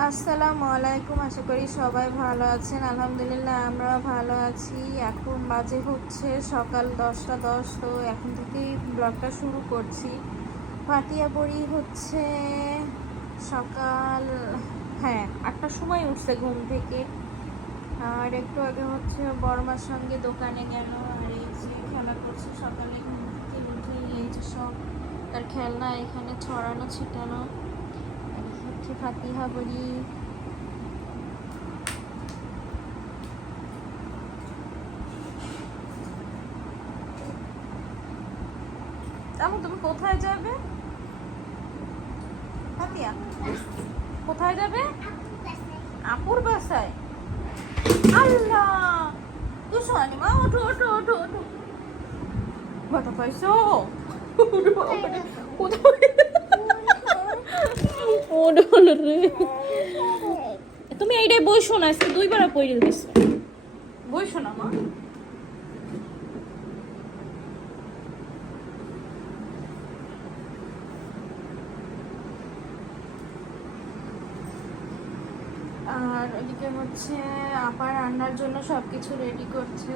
আসসালামু আলাইকুম, আশা করি সবাই ভালো আছেন। আলহামদুলিল্লাহ আমরা ভালো আছি। এখন বাজে হচ্ছে সকাল 10টা 10। তো এখন থেকেই ব্লগটা শুরু করছি। ফাতিয়া পড়ি হচ্ছে সকাল, হ্যাঁ 8টার সময় উঠছে ঘুম থেকে। আর একটু আগে হচ্ছে বড়মার সঙ্গে দোকানে গেল। আর এই যে খেলা করছে সকালে ঘুম থেকে উঠে, এই যে সব তার খেলনা এখানে ছড়ানো ছিটানো। আর হচ্ছে ফাতিহা পড়ি। আমু তুমি কোথায় যাবে? ফাতিয়া কোথায় যাবে? আপুর বাসায়। আল্লাহ তুই আনি মা, ওঠো ওঠো ওঠো ওঠো। ব্যথা পাইছো? তুমি এইটাই বইসো না, আজকে 2বার পড়ে দিছো। বইসো না মা। আর এদিকে হচ্ছে আপা রান্নার জন্য সবকিছু রেডি করছে।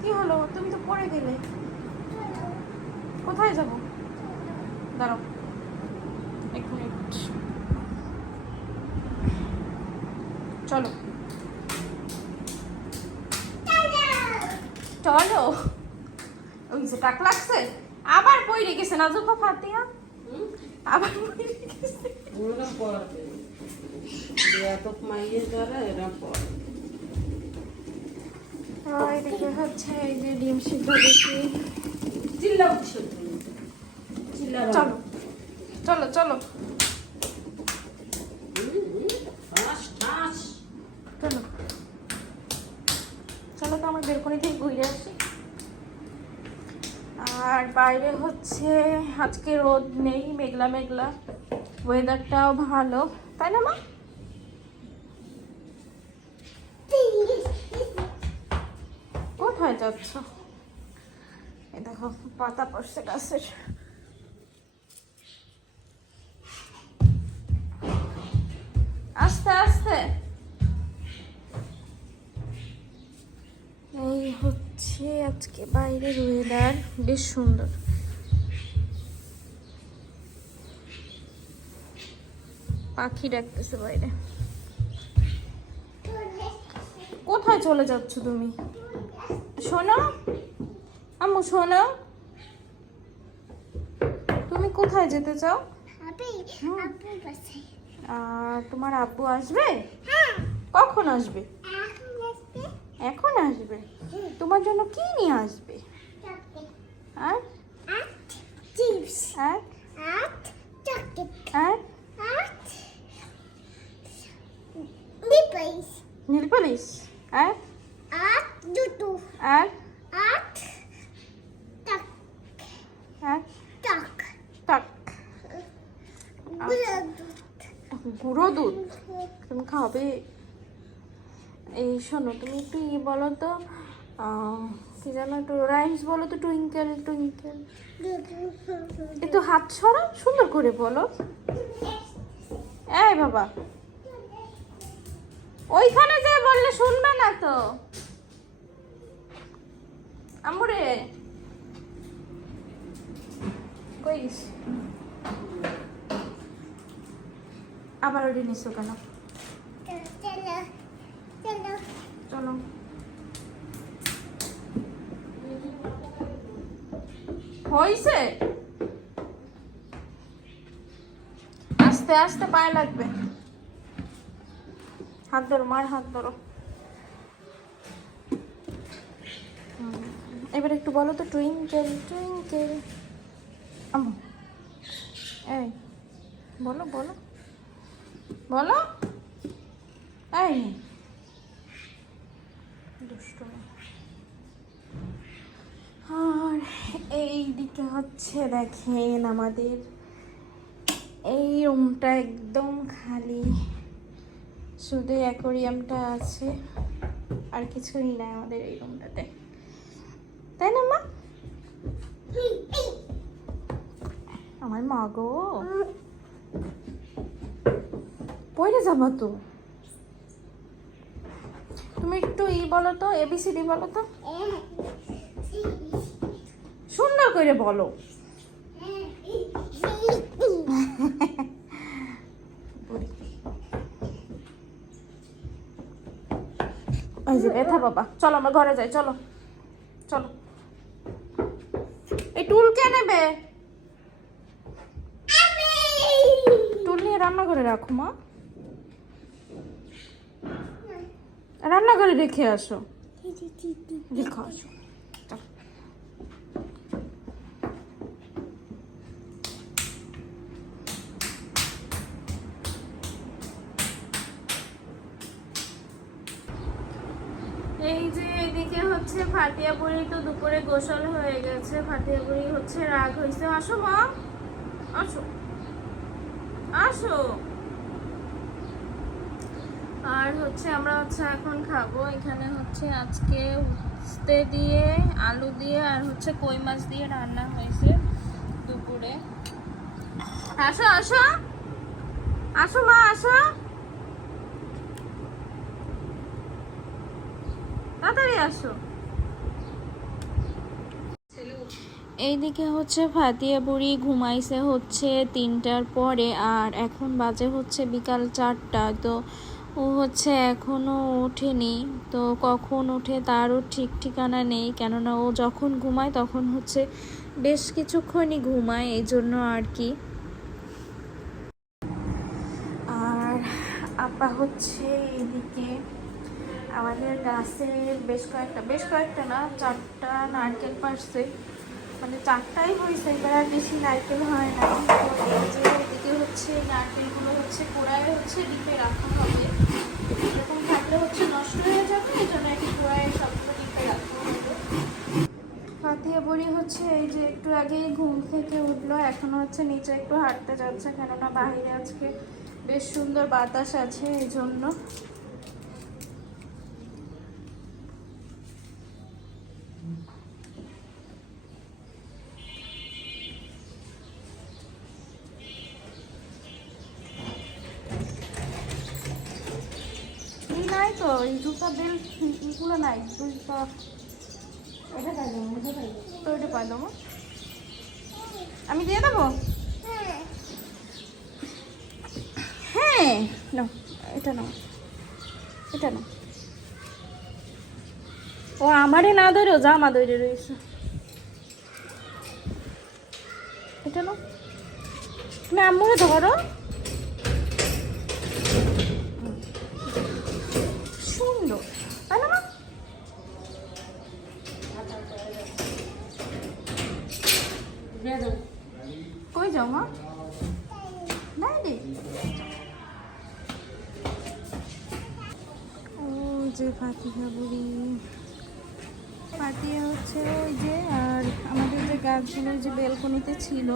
কি হলো? তুমি তো পড়ে গেলে। কোথায় যাব? দাঁড়াও 1 মিনিট। চলো চলো। ওই যে টাক লাগছে, আবার পড়ে গেছে না জুফা ফাতিয়া, আবার পড়ে গেছে। ওরা পড়বে ব্যাপক মাইয়ে ধরে এরা পড়ে। এদিকে হচ্ছে এই যে ডিম সিদ্ধ দিচ্ছি। চিল্লাও চিল্লা চলো চলো চলো ঠাস ঠাস চলো চলো, তো আমার বেলকনি থেকে ঘুরে আসি। আর বাইরে হচ্ছে আজকে রোদ নেই, মেঘলা মেঘলা, ওয়েদারটাও ভালো, তাই না মা? কোথায় যাচ্ছ? এই দেখো পাতা পড়ছে গাছের। আস্তে আস্তে। এই হচ্ছে আজকে বাইরের ওয়েদার, বেশ সুন্দর। পাখি ডাকতেছে বাইরে। কোথায় চলে যাচ্ছ তুমি? শোনো আম্মু, শোনো, তুমি কোথায় যেতে চাও? আর তোমার আব্বু আসবে? কখন আসবে? এখন আসবে। তোমার জন্য কি নিয়ে আসবে? আর আর আর নীল পালিশ আর আর আর টাক। গুঁড়ো দুধ তুমি খাবে? এই শোনো, তুমি একটু বলো তো, কি জানো, একটু রাইমস বলো তো। Twinkle twinkle. একটু হাত ছড়া, সুন্দর করে বলো। এই বাবা, ওইখানে যে বললে শুনবে না তো। আমরে কই গেছি? আবার ওটা নিছো কেন? চলো হইছে। আস্তে আস্তে পায়ে লাগবে। হাত ধরো, মার হাত ধরো। এবার একটু বলো তো, টুইঙ্কেল টুইঙ্কেল। আম্মু এই বলো বলো বলো। এই দুষ্টুমি। আর এই দিকে হচ্ছে দেখেন আমাদের এই রুমটা একদম খালি, শুধু অ্যাকোরিয়ামটা আছে, আর কিছুই নাই আমাদের এই রুমটাতে, তাই না মা? আমার মা গো, পড়ে যাবো তো। তুমি একটু বলো তো, ABCD বলো তো, সুন্দর করে বলো। এই যে ব্যথা বাবা, চলো আমরা ঘরে যাই, চলো চলো। এই টুল কে নেবে? টুল নিয়ে রান্না করে রাখো মা, রান্নাঘরে রেখে আসো, রেখে আসো। এই যে এদিকে হচ্ছে ফাটিয়া বুড়ি তো দুপুরে গোসল হয়ে গেছে, ফাটিয়া বুড়ি হচ্ছে রাগ হয়েছে। আসো মা, আসো আসো। আর হচ্ছে আমরা হচ্ছে এখন খাবো। এখানে হচ্ছে আজকে উস্তে দিয়ে, আলু দিয়ে আর হচ্ছে কই মাছ দিয়ে রান্না হয়েছে দুপুরে। আসো আসো আসো মা, আসো তাড়াতাড়ি আসো। এইদিকে হচ্ছে ফাতিয়া বুড়ি ঘুমাইছে হচ্ছে 3টার পরে, আর এখন বাজে হচ্ছে বিকাল 4টা। তো ও হচ্ছে এখনো ওঠেনি, তো কখন ওঠে তারও ঠিক ঠিকানা নেই, কেননা ও যখন ঘুমায় তখন হচ্ছে বেশ কিছুক্ষণই ঘুমায়, এই জন্য আর কি। আর আপা হচ্ছে এদিকে আমাদের গাছের বেশ কয়েকটা না 4টা নারকেল পাড়ছে, মানে 4টাই হয়েছে, এবার আর বেশি নারকেল হয় না। তো এই যে এদিকে হচ্ছে নারকেলগুলো হচ্ছে কুড়ায় হচ্ছে ডিপে রাখা হবে, এরকম থাকলে হচ্ছে নষ্ট হয়ে যাবে, এই জন্য একটু কুড়ায় সবগুলো ডিপে রাখা হবে। ফাতিয়া বুড়ি হচ্ছে এই যে একটু আগেই ঘুম থেকে উঠলো, এখনো হচ্ছে নিচে একটু হাঁটতে যাচ্ছে, কেননা বাইরে আজকে বেশ সুন্দর বাতাস আছে, এই জন্য। নাই তো এই জুতা বেল্ট এগুলো নাই, জুতা এটা পাই দেবো, তো এটা পাই দেবো, আমি দিয়ে দেবো। হ্যাঁ নাও, এটা নাও, এটা নাও। ও আমারে না ধরেও জামা ধরে রয়েছে, এটা নাও, তুমি আম্মুরে ধরো। সুন্দর তাই না? কই যাও মা? নাই রে। ও যে ফাতিহা বুড়ি, ফাতিয়া হচ্ছে ওই যে, আর আমাদের যে গাছগুলো যে বেলকনিতে ছিল,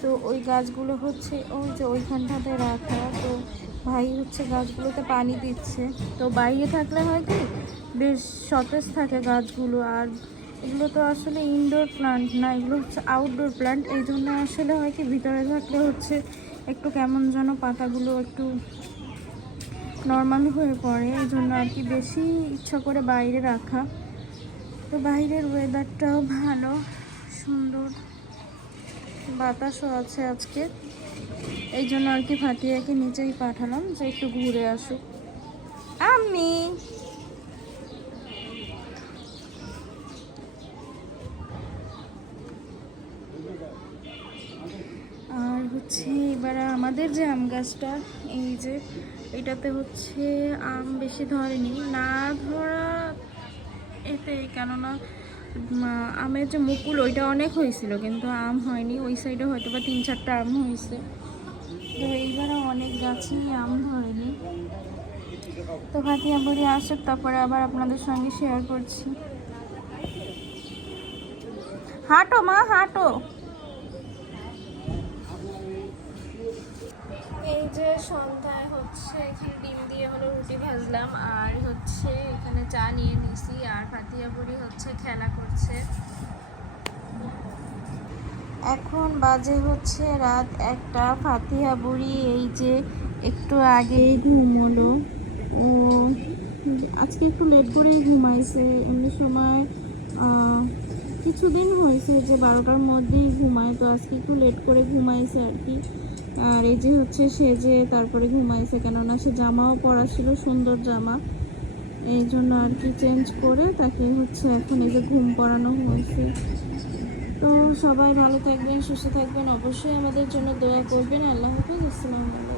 তো ওই গাছগুলো হচ্ছে ওই যে ওইখানটাতে রাখা। তো ভাই হচ্ছে গাছগুলোতে পানি দিচ্ছে। তো বাইরে থাকলে হয় কি বেশ সতেজ থাকে গাছগুলো, আর এগুলো তো আসলে ইনডোর প্লান্ট না, এগুলো হচ্ছে আউটডোর প্লান্ট, এই জন্য আসলে হয় কি ভিতরে থাকলে হচ্ছে একটু কেমন যেন পাতাগুলো একটু নর্মাল হয়ে পড়ে, এই জন্য আর কি বেশি ইচ্ছা করে বাইরে রাখা। তো বাইরের ওয়েদারটাও ভালো, সুন্দর বাতাসও আছে আজকে, এই জন্য আর কি ফাটিয়াকে নিচেই পাঠালাম যে একটু ঘুরে আসুক। আমি আর হচ্ছে এবার আমাদের যে আম গাছটা, এই যে এটাতে হচ্ছে আম বেশি ধরেনি, না ধরা এতে, কেননা আমের যে মুকুল ওইটা অনেক হয়েছিল কিন্তু আম হয়নি, ওই সাইডে হয়তো বা 3-4টা আম হয়েছে, তো এইবারও অনেক গাছেই আম ধরেনি। তো ফাতিয়া বুড়ি আসুক, তারপরে আবার আপনাদের সঙ্গে শেয়ার করছি। হাঁটো মা হাঁটো। এই যে সন্ধ্যায় হচ্ছে এখানে ডিম দিয়ে হলো রুটি ভাজলাম, আর হচ্ছে এখানে চা নিয়ে নিছি, আর ফাতিয়া বুড়ি হচ্ছে খেলা করছে। এখন বাজে হচ্ছে রাত 1টা। ফাতিয়া বুড়ি এই যে একটু আগেই ঘুম হলো। ও আজকে একটু লেট করেই ঘুমাইছে। এমনি সময় আহ, কিছুদিন হয়েছে যে 12টার মধ্যেই ঘুমায়, তো আজকে একটু লেট করে ঘুমাইছে আর কি। আর এই যে হচ্ছে সেজে তারপরে ঘুমাইছে, কেননা সে জামাও পরা ছিল, সুন্দর জামা, এই জন্য আর কি চেঞ্জ করে তাকে হচ্ছে এখন এই যে ঘুম পড়ানো হয়েছে। তো সবাই ভালো থাকবেন, সুস্থ থাকবেন, অবশ্যই আমাদের জন্য দোয়া করবেন। আল্লাহ হাফেজ, আসসালামু আলাইকুম।